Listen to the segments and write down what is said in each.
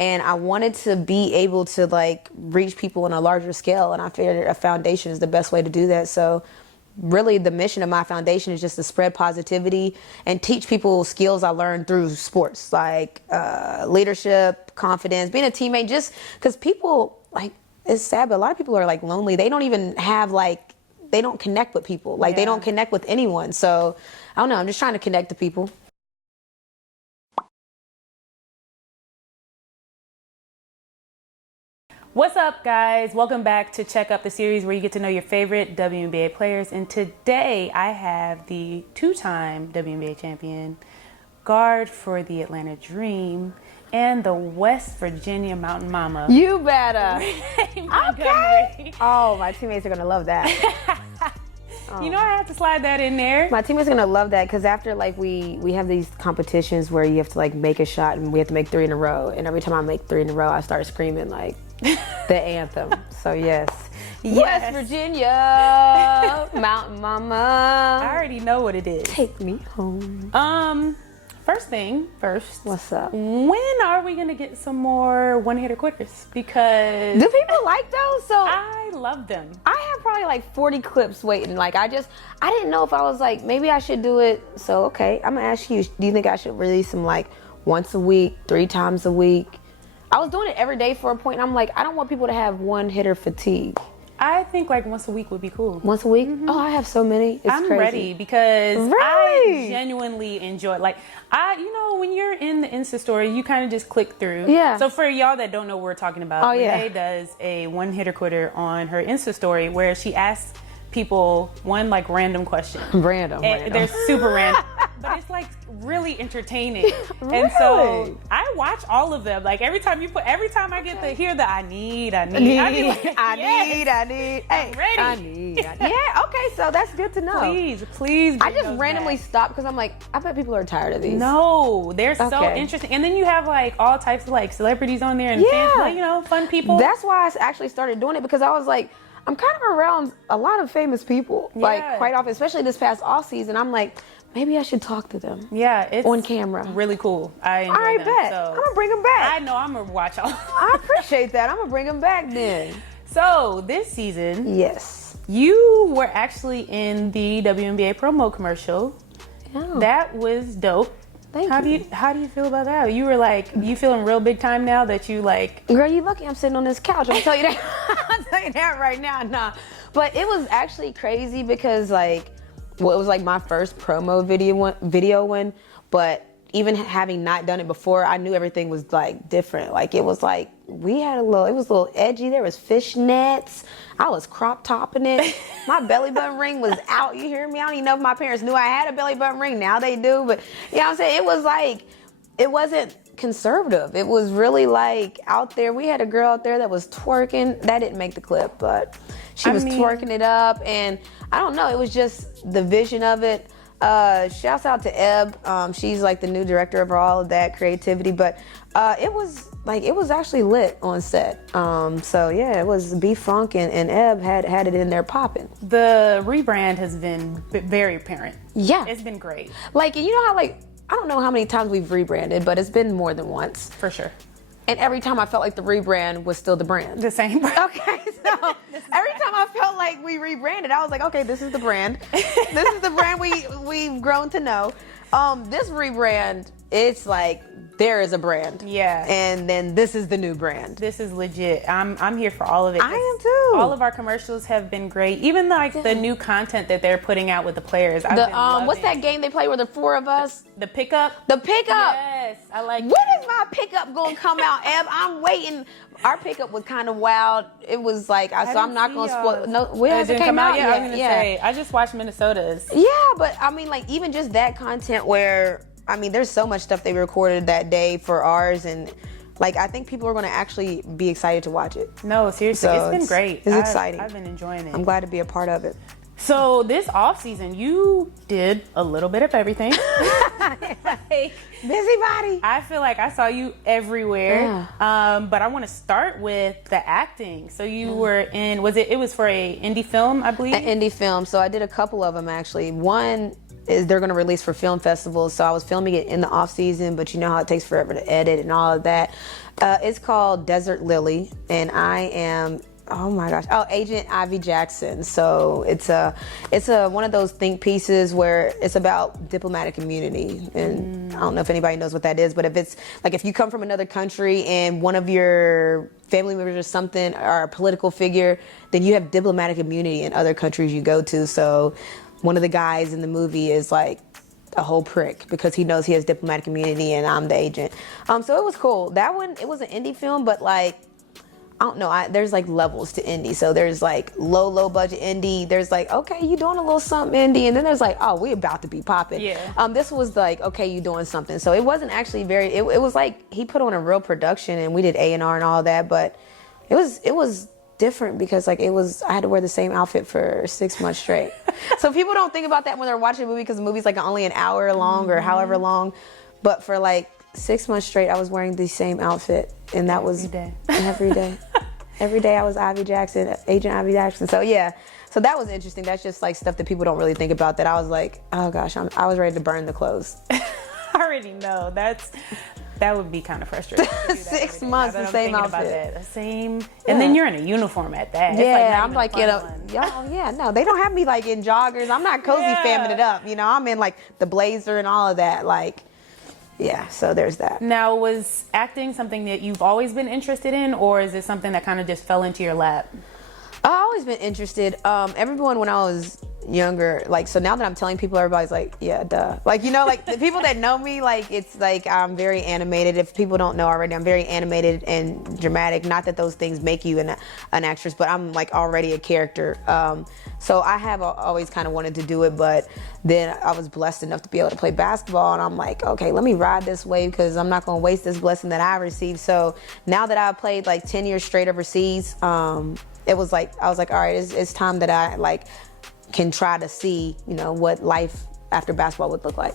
and I wanted to be able to like reach people on a larger scale, and I figured a foundation is the best way to do that. So really the mission of my foundation is just to spread positivity and teach people skills I learned through sports, like leadership, confidence, being a teammate, just because people, like, it's sad, but a lot of people are like lonely. They don't even have like, they don't connect with people. Like they don't connect with anyone. So I don't know, I'm just trying to connect to people. What's up, guys? Welcome back to Check Up, the series where you get to know your favorite WNBA players. And today I have the two-time WNBA champion, guard for the Atlanta Dream, and the West Virginia Mountain Mama. You better. Renee Montgomery. Okay. Oh, my teammates are gonna love that. You know I have to slide that in there. My teammates are gonna love that because after like we have these competitions where you have to like make a shot and we have to make 3 in a row, and every time I make 3 in a row I start screaming like the anthem. So yes. West Virginia Mountain Mama. I already know what it is. Take me home. First thing first. What's up? When are we gonna get some more one-hitter quitters? Because do people like those? So I love them. I have probably like 40 clips waiting. Like I didn't know if I was like, maybe I should do it. So okay, I'm gonna ask you, do you think I should release them like once a week, 3 times a week? I was doing it every day for a point, and I'm like, I don't want people to have one-hitter fatigue. I think like once a week would be cool. Once a week? Mm-hmm. Oh, I have so many. I'm crazy. ready because really? I genuinely enjoy it. Like you know, when you're in the Insta story, you kind of just click through. Yeah. So for y'all that don't know what we're talking about, Renee does a one-hitter quitter on her Insta story where she asks people one like random question. Random. They're super random. But it's like really entertaining. Really? And so I watch all of them. Like every time I get to hear the I need. I be like, Hey, I'm ready. I need. Yeah, okay, so that's good to know. Please. I just randomly stop because I'm like, I bet people are tired of these. No, they're so interesting. And then you have like all types of like celebrities on there and fans, like, you know, fun people. That's why I actually started doing it, because I was like, I'm kind of around a lot of famous people, like quite often, especially this past off season. I'm like, maybe I should talk to them. Yeah, it's on camera. Really cool. I enjoy them. Bet. So I'm gonna bring them back. I know I'm gonna watch all. I appreciate that. I'm gonna bring them back then. So this season, yes, you were actually in the WNBA promo commercial. Oh. That was dope. How do you feel about that? You were like, you feeling real big time now that you like? Girl, you lucky I'm sitting on this couch. I'm tell you that. I'm telling you that right now. Nah, but it was actually crazy because like, well, it was like my first promo video one, but even having not done it before, I knew everything was like different. Like it was like, it was a little edgy. There was fishnets. I was crop topping it. My belly button ring was out. You hear me? I don't even know if my parents knew I had a belly button ring. Now they do, but you know what I'm saying? It was like, it wasn't conservative. It was really like out there. We had a girl out there that was twerking. That didn't make the clip, but she was twerking it up, and I don't know. It was just the vision of it. Shouts out to Eb. She's like the new director of all of that creativity, but it was actually lit on set. So yeah, it was B-Funk and Eb had it in there popping. The rebrand has been very apparent. Yeah. It's been great. Like, you know how like, I don't know how many times we've rebranded, but it's been more than once. For sure. And every time I felt like the rebrand was still the brand. The same brand. Okay, so every time I felt like we rebranded, I was like, okay, this is the brand. This is the brand we've grown to know. This rebrand, it's like, there is a brand. Yeah. And then this is the new brand. This is legit. I'm here for all of it. I am too. All of our commercials have been great. Even like the new content that they're putting out with the players. I've been loving. What's that game they play where the 4 of us? The pickup? The pickup. Yes, I like When is my pickup gonna come out, Eb? I'm waiting. Our pickup was kind of wild. It was like, so I'm not gonna spoil. No, where has it didn't come out yet? I was gonna say, I just watched Minnesota's. Yeah, but I mean, like even just that content where, I mean, there's so much stuff they recorded that day for ours, and like I think people are going to actually be excited to watch it. No, seriously, So it's been great. It's exciting. I've been enjoying it. I'm glad to be a part of it. So this off season, you did a little bit of everything. Busybody. I feel like I saw you everywhere. Yeah. But I want to start with the acting. So you were in, it was for a indie film, I believe? An indie film. So I did a couple of them actually. One they're gonna release for film festivals. So I was filming it in the off season, but you know how it takes forever to edit and all of that. It's called Desert Lily, and I am, oh my gosh, Agent Ivy Jackson. So it's a one of those think pieces where it's about diplomatic immunity, and I don't know if anybody knows what that is, but if it's like if you come from another country and one of your family members or something are a political figure, then you have diplomatic immunity in other countries you go to. So one of the guys in the movie is like a whole prick because he knows he has diplomatic immunity and I'm the agent. So it was cool. That one, it was an indie film, but like, I don't know, there's like levels to indie. So there's like low budget indie. There's like, okay, you doing a little something indie. And then there's like, oh, we about to be popping. Yeah. This was like, okay, you doing something. So it wasn't actually it was like, he put on a real production and we did A&R and all that, but it was different because like I had to wear the same outfit for 6 months straight. So people don't think about that when they're watching a movie because the movie's like only an hour long or however long. But for like 6 months straight, I was wearing the same outfit, and that was every day. Every day I was Ivy Jackson, Agent Ivy Jackson. So yeah, so that was interesting. That's just like stuff that people don't really think about. That I was like, oh gosh, I was ready to burn the clothes. I already know that would be kind of frustrating. 6 months, the same outfit, the same, and then you're in a uniform at that. Yeah, I'm like, y'all, yeah, no, they don't have me like in joggers. I'm not cozy famming it up. You know, I'm in like the blazer and all of that, like. Yeah, so there's that. Now, was acting something that you've always been interested in, or is it something that kind of just fell into your lap? I've always been interested. Everyone, when I was younger, like, so now that I'm telling people, everybody's like, yeah, duh. Like, you know, like the people that know me, like, it's like I'm very animated. If people don't know already, I'm very animated and dramatic. Not that those things make you an actress, but I'm like already a character. So I have always kind of wanted to do it, but then I was blessed enough to be able to play basketball, and I'm like, okay, let me ride this wave because I'm not going to waste this blessing that I received. So now that I've played like 10 years straight overseas, it was like, I was like, all right, it's time that I like can try to see, you know, what life after basketball would look like.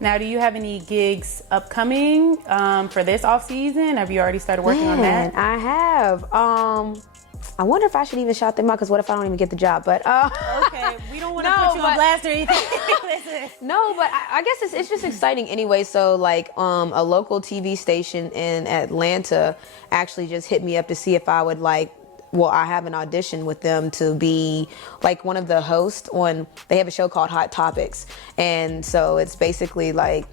Now, do you have any gigs upcoming for this off season? Have you already started working on that? I have. I wonder if I should even shout them out because what if I don't even get the job? But okay, we don't want to put you on blast or anything. No, but I guess it's just exciting anyway. So like a local TV station in Atlanta actually just hit me up to see if I would like. Well, I have an audition with them to be like one of the hosts on. They have a show called Hot Topics, and so it's basically like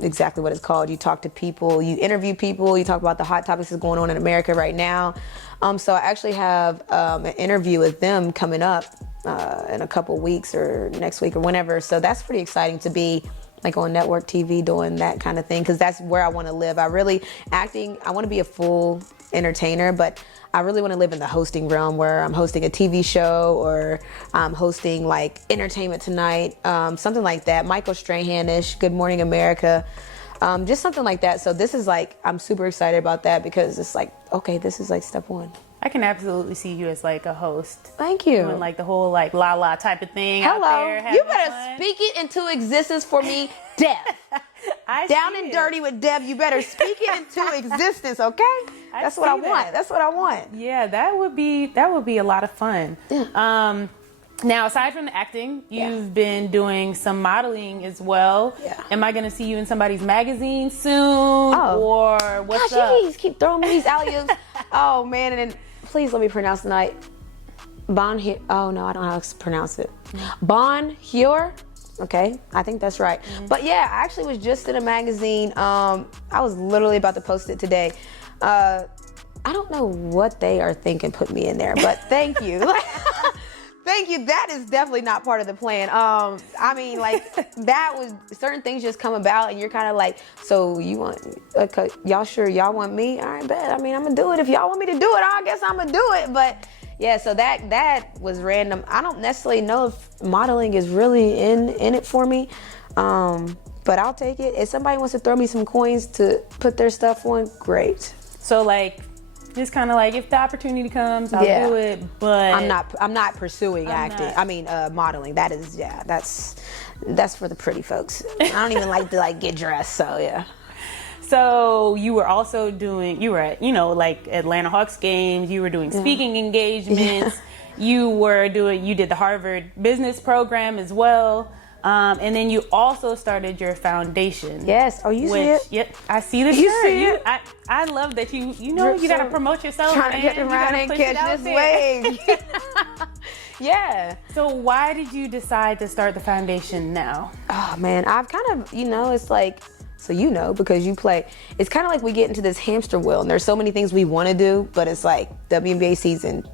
exactly what it's called. You talk to people, you interview people, you talk about the hot topics that's going on in America right now. So I actually have an interview with them coming up in a couple weeks or next week or whenever. So that's pretty exciting to be like on network TV doing that kind of thing because that's where I want to live. I want to be a full entertainer, but I really want to live in the hosting realm where I'm hosting a TV show or I'm hosting like Entertainment Tonight, something like that. Michael Strahan-ish, Good Morning America, just something like that. So this is like, I'm super excited about that because it's like, okay, this is like step one. I can absolutely see you as like a host. Thank you. Doing like the whole like la la type of thing. Hello. Out there, you better speak it into existence for me, Dev. Down and dirty with Dev. You better speak it into existence, okay? That's what I want. That's what I want. Yeah, that would be a lot of fun. Yeah. Now, aside from the acting, you've been doing some modeling as well. Yeah. Am I going to see you in somebody's magazine soon? Or what's up? You keep throwing me these alley-oops. Oh, man. And then please let me pronounce tonight. Oh, no, I don't know how to pronounce it. Bon Hior. Okay, I think that's right. But yeah, I actually was just in a magazine. I was literally about to post it today. I don't know what they are thinking put me in there, but thank you. Thank you. That is definitely not part of the plan. I mean, like that was certain things just come about, and you're kind of like, so you want? Y'all sure y'all want me? All right, bet. I mean, I'm gonna do it. If y'all want me to do it, I guess I'm gonna do it. But yeah, so that was random. I don't necessarily know if modeling is really in it for me, but I'll take it. If somebody wants to throw me some coins to put their stuff on, great. So like. Just kind of like if the opportunity comes, I'll do it. But I'm not pursuing acting. I mean, modeling. That is, that's for the pretty folks. I don't even like to like get dressed. So yeah. So you were also you were at like Atlanta Hawks games. You were doing speaking engagements. You did the Harvard business program as well. And then you also started your foundation. Yes. Oh, you see it? Yep, I see the You shirt. see it? I love that you know you gotta promote yourself. Trying to get around and catch this wave. Yeah. So why did you decide to start the foundation now? Oh man, I've kind of, it's like, so because you play, it's kind of like we get into this hamster wheel and there's so many things we want to do, but it's like WNBA season,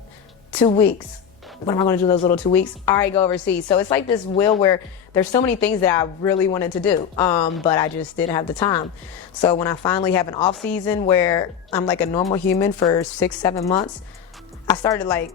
2 weeks. What am I going to do those little 2 weeks? All right, go overseas. So it's like this wheel where there's so many things that I really wanted to do, but I just didn't have the time. So when I finally have an off season where I'm like a normal human for 6-7 months, I started like,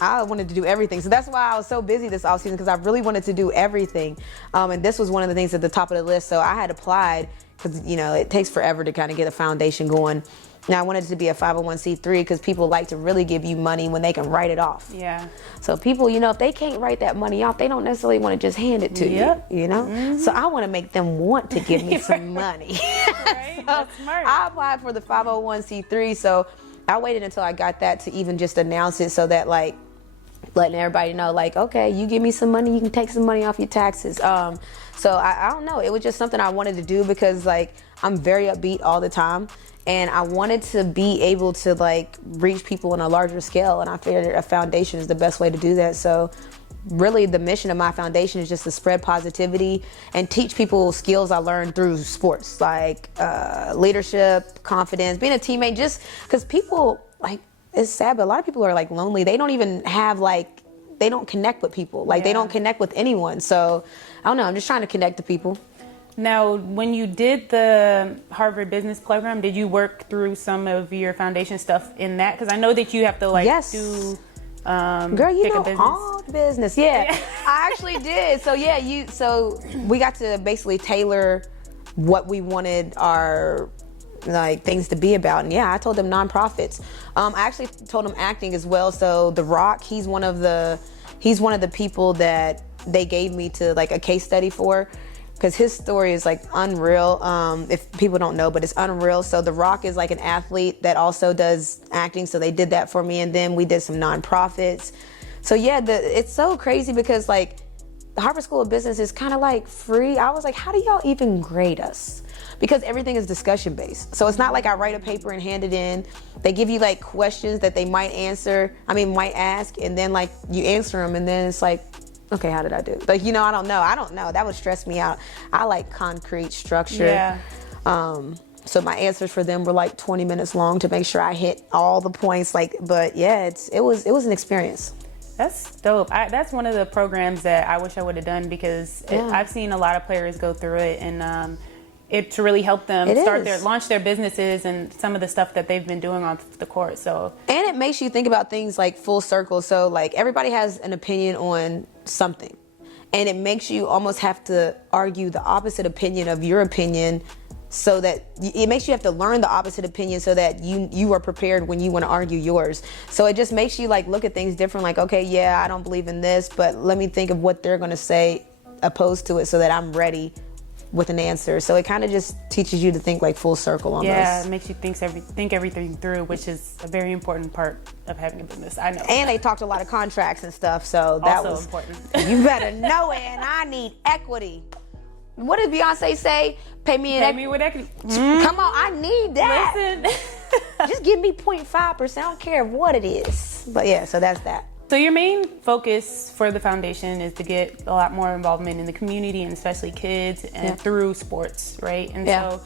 I wanted to do everything. So that's why I was so busy this off season, because I really wanted to do everything. And this was one of the things at the top of the list. So I had applied because, it takes forever to kind of get a foundation going. Now I wanted it to be a 501c3 because people like to really give you money when they can write it off. Yeah. So people, if they can't write that money off, they don't necessarily want to just hand it to you, Mm-hmm. So I want to make them want to give me some money. Right? So That's smart. I applied for the 501c3. So I waited until I got that to even just announce it, so that like letting everybody know, like, okay, you give me some money, you can take some money off your taxes. So I don't know. It was just something I wanted to do because like I'm very upbeat all the time. And I wanted to be able to like reach people on a larger scale, and I figured a foundation is the best way to do that. So really the mission of my foundation is just to spread positivity and teach people skills I learned through sports, like leadership, confidence, being a teammate, just because people, like, it's sad, but a lot of people are like lonely. They don't even have they don't connect with people. Like they don't connect with anyone. So I don't know, I'm just trying to connect to people. Now, when you did the Harvard Business Program, did you work through some of your foundation stuff in that? Because I know that you have to do. Girl, you know all the business. Yeah, I actually did. So so we got to basically tailor what we wanted our things to be about. And I told them nonprofits. I actually told them acting as well. So The Rock, he's one of the people that they gave me to like a case study for, because his story is like unreal. If people don't know, but it's unreal. So The Rock is like an athlete that also does acting. So they did that for me. And then we did some nonprofits. So it's so crazy because like the Harvard School of Business is kind of like free. I was like, how do y'all even grade us? Because everything is discussion based. So it's not like I write a paper and hand it in. They give you like questions that they might ask, and then like you answer them, and then it's like, okay, how did I do? Like, I don't know. That would stress me out. I like concrete structure. Yeah. So my answers for them were like 20 minutes long to make sure I hit all the points. But it was an experience. That's dope. That's one of the programs that I wish I would have done, because I've seen a lot of players go through it, and it to really help them launch their businesses and some of the stuff that they've been doing on the court. So, and it makes you think about things like full circle. So like everybody has an opinion on something, and it makes you almost have to argue the opposite opinion of your opinion, so that it makes you have to learn the opposite opinion so that you are prepared when you want to argue yours. So it just makes you like look at things different. Like, okay, I don't believe in this, but let me think of what they're going to say opposed to it so that I'm ready with an answer. So it kind of just teaches you to think like full circle almost. Yeah, it makes you think everything through, which is a very important part of having a business. I know. And they talked a lot of contracts and stuff, so that also was important. You better know it, and I need equity. What did Beyonce say? Pay me with equity. Come on, I need that. Listen. Just give me 0.5%. I don't care what it is. But so that's that. So your main focus for the foundation is to get a lot more involvement in the community, and especially kids, and through sports, right? And so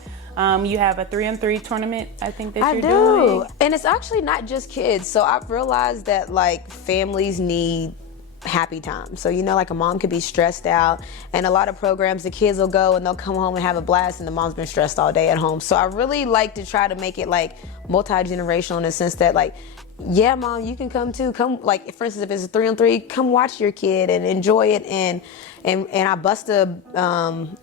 you have a 3-on-3 tournament, I think, that you're doing. And it's actually not just kids. So I've realized that like families need happy time. So like a mom could be stressed out, and a lot of programs the kids will go and they'll come home and have a blast, and the mom's been stressed all day at home. So I really like to try to make it like multi-generational, in the sense that like, mom, you can come too. Come, like, for instance, if it's a 3-on-3, come watch your kid and enjoy it. And I bust a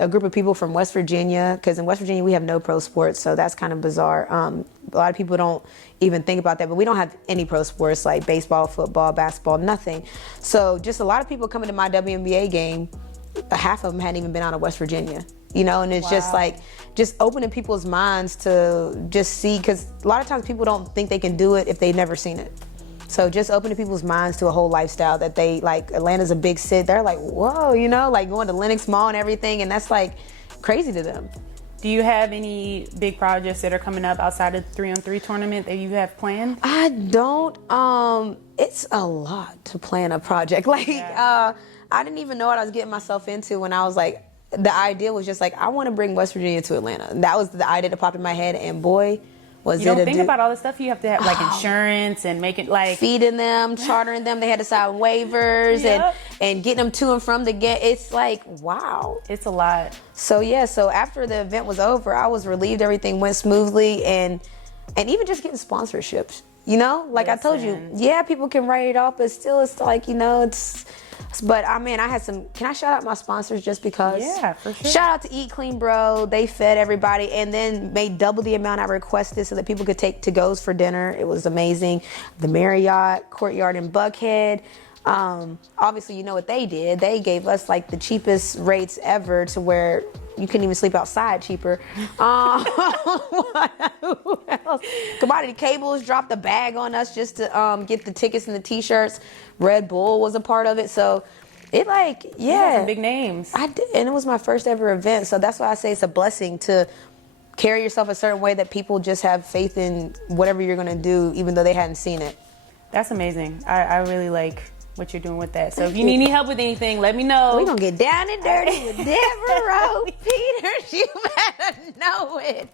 group of people from West Virginia, because in West Virginia we have no pro sports, so that's kind of bizarre. A lot of people don't even think about that, but we don't have any pro sports like baseball, football, basketball, nothing. So just a lot of people coming to my WNBA game, half of them hadn't even been out of West Virginia. And it's just like, just opening people's minds to just see, because a lot of times people don't think they can do it if they've never seen it. So just opening people's minds to a whole lifestyle that they like. Atlanta's a big city. They're like, whoa, you know, like going to Lenox Mall and everything, and that's like crazy to them. Do you have any big projects that are coming up outside of the 3-on-3 tournament that you have planned? I don't. It's a lot to plan a project. Like, I didn't even know what I was getting myself into when I was like, the idea was just like, I want to bring West Virginia to Atlanta. And that was the idea that popped in my head, and boy, was you it don't think about all the stuff you have to have, like insurance and making like feeding them, chartering them. They had to sign waivers and getting them to and from the game. It's like, wow, it's a lot. So yeah, so after the event was over, I was relieved everything went smoothly, and even just getting sponsorships. You know, like I told you, yeah, people can write it off, but still, it's like, you know, it's. But I mean, I had some. Can I shout out my sponsors just because? Yeah, for sure. Shout out to Eat Clean Bro. They fed everybody and then made double the amount I requested so that people could take to-goes for dinner. It was amazing. The Marriott Courtyard in Buckhead. Obviously, you know what they did. They gave us like the cheapest rates ever to where you couldn't even sleep outside cheaper. Who else? Commodity Cables dropped a bag on us just to get the tickets and the t-shirts. Red Bull was a part of it. So it like, yeah. Some big names. I did, and it was my first ever event. So that's why I say it's a blessing to carry yourself a certain way that people just have faith in whatever you're going to do, even though they hadn't seen it. That's amazing. I really like what you're doing with that. So if you need any help with anything, let me know. We're going to get down and dirty with Devereaux Peters. You better know it.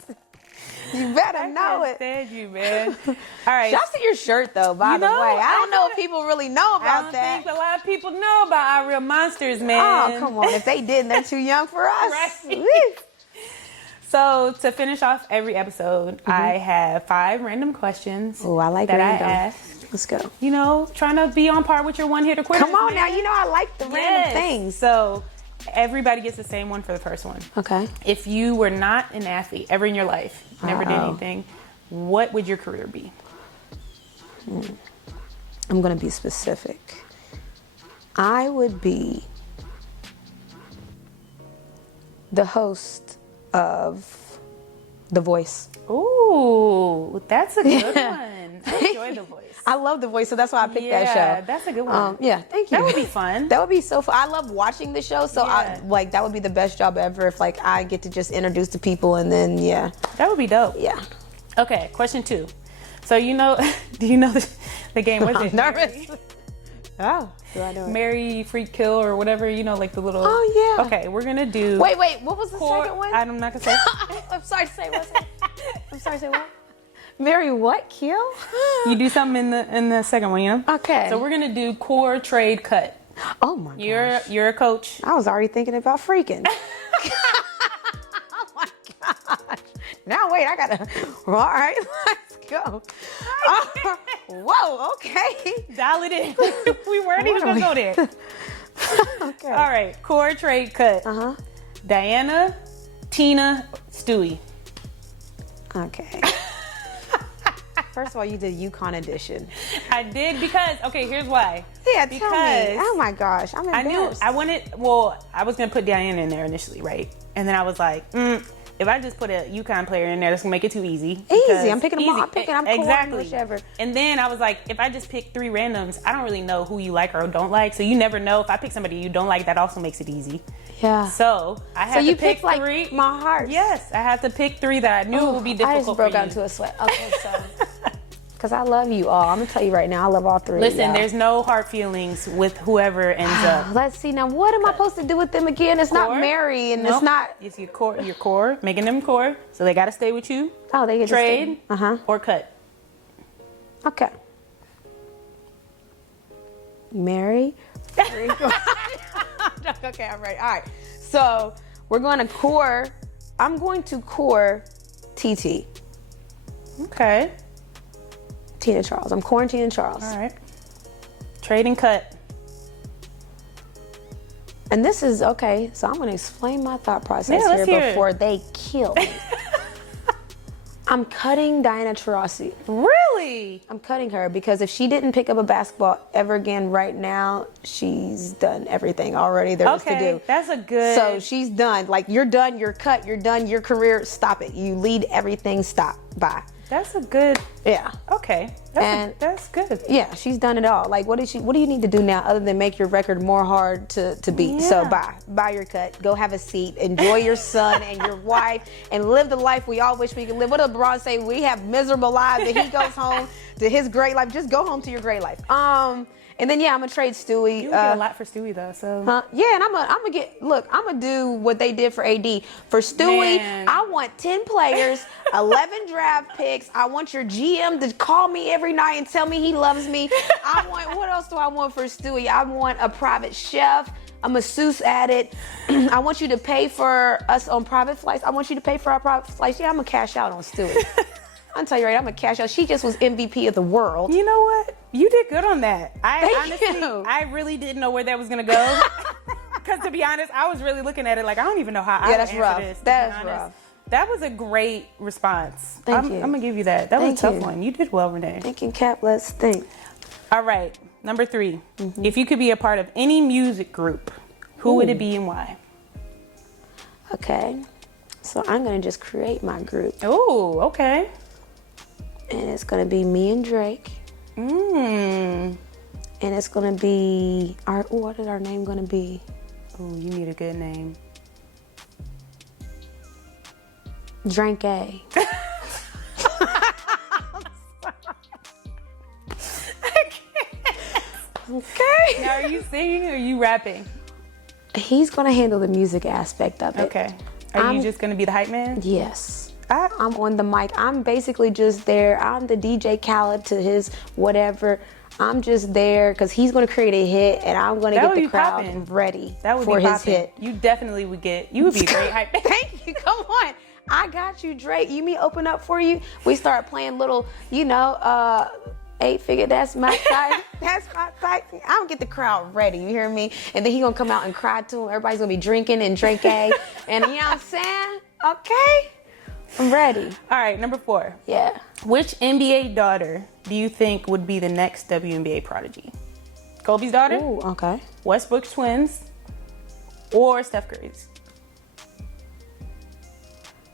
You better know it. I you, man. All right. Shout out to your shirt, though, by the way. I don't know if people really know about that. I don't think a lot of people know about our real monsters, man. Oh, come on. If they didn't, they're too young for us. Right. So to finish off every episode, I have 5 random questions. Oh, I like that random. I ask. Let's go. You know, trying to be on par with your one-hitter quitters. Come on now. You know I like the random things. So everybody gets the same one for the first one. Okay. If you were not an athlete ever in your life, never did anything, what would your career be? I'm going to be specific. I would be the host of The Voice. Ooh, that's a good one. I enjoy The Voice. I love The Voice, so that's why I picked that show. Yeah, that's a good one. Yeah, thank you. That would be fun. That would be so fun. I love watching the show, so that would be the best job ever if like I get to just introduce the people and then That would be dope. Yeah. Okay, question 2. So do you know the game? What's it? Nervous. Oh, do I know it? Marry, Freak, Kill, or whatever, you know, like the little. Oh yeah. Okay, we're gonna do. Wait, what was the second one? I'm not gonna say. I'm sorry to say what. I'm sorry to say what? Marry what? Kill? You do something in the second one, you know? Okay. So we're gonna do core, trade, cut. Oh my gosh. You're a coach. I was already thinking about freaking. Oh my gosh. Now wait, I gotta. All right, let's go. Whoa. Okay. Dial it in. We weren't even gonna go there. Okay. All right. Core, trade, cut. Diana, Tina, Stewie. Okay. First of all, you did Yukon edition. I did because, okay, here's why. Yeah, tell me. Oh my gosh, I'm embarrassed. I was going to put Diana in there initially, right? And then I was like, if I just put a UConn player in there, that's going to make it too easy. Easy, I'm picking them all. I'm cool, exactly. whichever. And then I was like, if I just pick 3 randoms, I don't really know who you like or don't like. So you never know. If I pick somebody you don't like, that also makes it easy. Yeah. So I have to pick 3. Like my heart. Yes, I have to pick 3 that I knew would be difficult. I just broke out into a sweat. Okay, so. Because I love you all. I'm going to tell you right now, I love all 3. Listen, there's no hard feelings with whoever ends up. Let's see. Now, what am I supposed to do with them again? It's not Mary, and it's not... It's your core, making them core. So they got to stay with you. Oh, they get trade to stay. or cut. Okay. Mary. Okay, I'm ready. All right. So, we're going to core... I'm going to core TT. Okay. Tina Charles. I'm quarantining Charles. All right. Trade and cut. And this is okay. So I'm going to explain my thought process here before they kill me. I'm cutting Diana Taurasi. Really? I'm cutting her because if she didn't pick up a basketball ever again right now, she's done everything already there is to do. That's a good. So she's done. Like, you're done. You're cut. You're done. Your career. Stop it. You lead everything. Stop. Bye. That's a good. Yeah. Okay. That's good. Yeah, she's done it all. Like, what do you need to do now other than make your record more hard to beat? Yeah. So buy your cut, go have a seat, enjoy your son and your wife, and live the life we all wish we could live. What did LeBron say? We have miserable lives, and he goes home to his great life. Just go home to your great life. And then I'm gonna trade Stewie. You get a lot for Stewie though, so. Yeah, and I'm gonna do what they did for AD. For Stewie, Man. I want 10 players, 11 draft picks. I want your GM to call me every night and tell me he loves me. What else do I want for Stewie? I want a private chef, a masseuse at it. I want you to pay for us on private flights. I want you to pay for our private flights. Yeah, I'm gonna cash out on Stewie. I'll tell you right, I'm gonna cash out. She just was MVP of the world. You know what? You did good on that. Thank you. I really didn't know where that was gonna go. Because to be honest, I was really looking at it like I don't even know how I would that's answer rough. this. To That be is honest. rough. That was a great response. Thank you. I'm gonna give you that. That was a Thank tough you. one. You did well, Renee. Thinking cap, let's think. All right, number 3. If you could be a part of any music group, who would it be and why? Okay, so I'm gonna just create my group, Oh, okay. and it's gonna be me and Drake, Mmm. and it's gonna be what is our name gonna be? Oh, you need a good name. Drink A. Okay. Now, are you singing or are you rapping? He's gonna handle the music aspect of it. Okay. Are you just gonna be the hype man? Yes. I'm on the mic. I'm basically just there. I'm the DJ Khaled to his whatever. I'm just there because he's going to create a hit, and I'm going to get the crowd ready for his hit. You definitely would you would be a great hype man. Thank you. Come on. I got you, Drake. You me open up for you. We start playing little, 8-figure. That's my type. That's my type. I'm going to get the crowd ready. You hear me? And then he going to come out and cry to him. Everybody's going to be drinking and drink A. And you know what I'm saying? Okay. I'm ready. All right, number 4. Yeah. Which NBA daughter do you think would be the next WNBA prodigy? Kobe's daughter, Ooh, okay. Westbrook's twins, or Steph Curry's?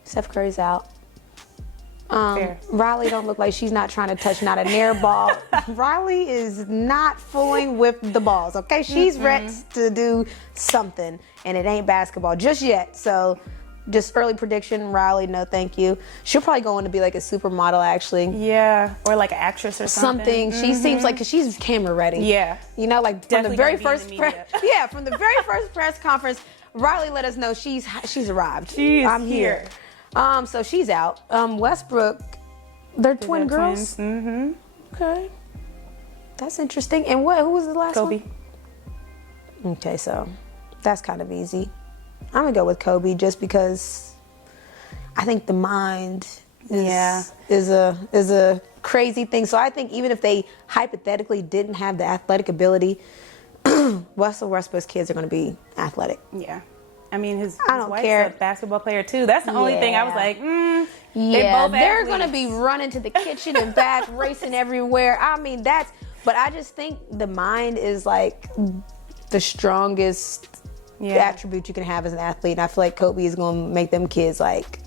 Steph Curry's out. Fair. Riley don't look like she's not trying to touch not an air ball. Riley is not fooling with the balls, okay? She's ready to do something, and it ain't basketball just yet. So just early prediction, Riley, no thank you. She'll probably go on to be like a supermodel, actually. Yeah, or like an actress or something. She seems like, because she's camera ready. Yeah. Like from Definitely the very gonna be in first the press, media. from the very first press conference, Riley let us know she's arrived. I'm here. So she's out. Westbrook, they're twin girls. Mm-hmm. Okay, that's interesting. And who was the last Kobe. one? Okay, so that's kind of easy. I'm gonna go with Kobe just because I think the mind is a crazy thing. So I think even if they hypothetically didn't have the athletic ability, Russell Westbrook's kids are gonna be athletic. Yeah. I mean, his don't wife's care. a basketball player too. That's the only thing I was like, They're gonna be running to the kitchen and back, racing everywhere. I mean, but I just think the mind is like the strongest attribute you can have as an athlete. And I feel like Kobe is gonna make them kids like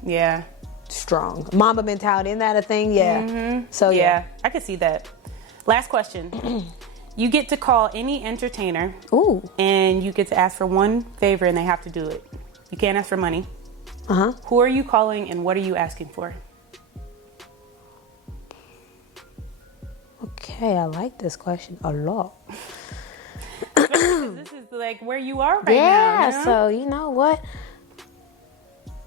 strong. Mamba mentality, isn't that a thing? Yeah. Mm-hmm. So yeah, I could see that. Last question. You get to call any entertainer. Ooh. And you get to ask for one favor and they have to do it. You can't ask for money. Uh-huh. Who are you calling and what are you asking for? Okay, I like this question a lot. This is like where you are right now. Yeah, You know? so you know what?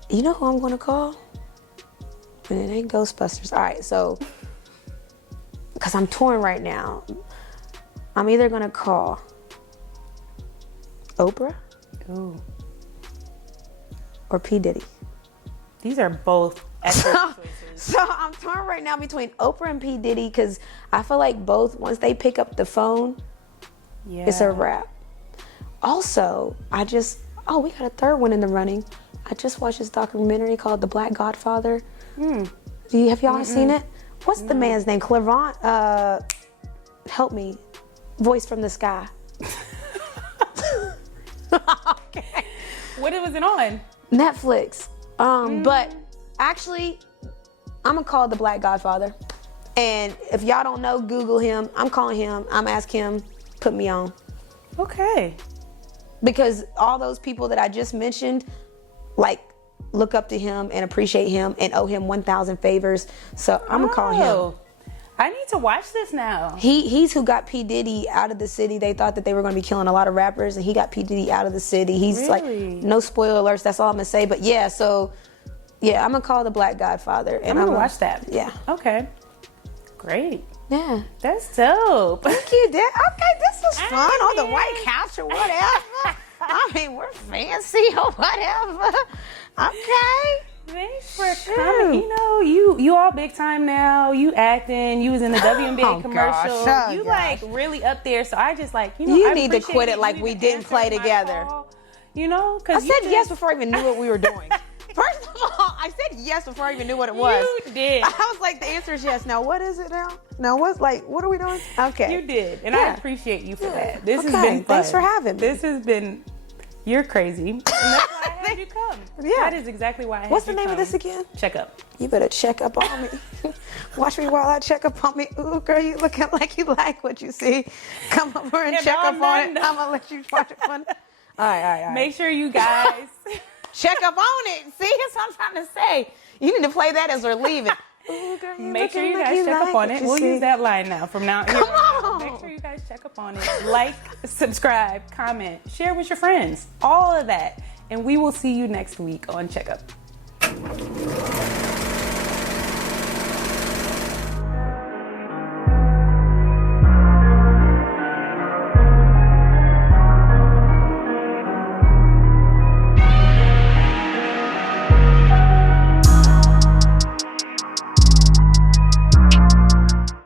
You know who I'm gonna call? And it ain't Ghostbusters. All right, so because I'm torn right now, I'm either gonna call Oprah Ooh. or P. Diddy. These are both excellent choices. So I'm torn right now between Oprah and P. Diddy because I feel like both, once they pick up the phone, it's a wrap. Also, we got a third one in the running. I just watched this documentary called The Black Godfather. Have y'all seen it? What's the man's name? Cleavant? Help me. Voice from the Sky. Okay. What was it on? Netflix. But actually, I'm gonna call the Black Godfather. And if y'all don't know, Google him. I'm calling him. I'm asking him, put me on. Okay. Because all those people that I just mentioned, like, look up to him and appreciate him and owe him 1,000 favors. So I'm gonna call him. I need to watch this now. He's who got P. Diddy out of the city. They thought that they were going to be killing a lot of rappers, and he got P. Diddy out of the city. He's Really? like, no spoiler alerts. That's all I'm gonna say. But yeah, so yeah, I'm gonna call the Black Godfather, and I'm gonna watch that. Yeah. Okay. Great. Yeah. That's dope. Thank you, Dad. Okay, this was fun on the White Couch or whatever. I mean, we're fancy or whatever. Okay. Thanks for coming. You know, you all big time now. You acting. You was in the WNBA commercial. Gosh, you like really up there. So I just like, You I need to appreciate quit it like we didn't play answering my together. call, you know, I because said yes before I even knew what we were doing. First of all, I said yes before I even knew what it was. You did. I was like, the answer is yes. Now, what is it now? Now, what are we doing? Okay. You did. And I appreciate you for that. This has Okay, been fun. thanks for having me. This has been, you're crazy. And that's why I had you come. Yeah. That is exactly why I had What's you the name come. of this again? Check Up. You better check up on me. Watch me while I check up on me. Ooh, girl, you looking like you like what you see. Come over and check up on it. I'm going to let you watch it fun. All right. Make sure you guys... Check up on it. See, that's what I'm trying to say. You need to play that as we're leaving. Ooh, girl, Make sure you like guys check like up on what it. you We'll see. use that line now from now on. Come on. Make sure you guys check up on it. Like, subscribe, comment, share with your friends. All of that. And we will see you next week on Check Up.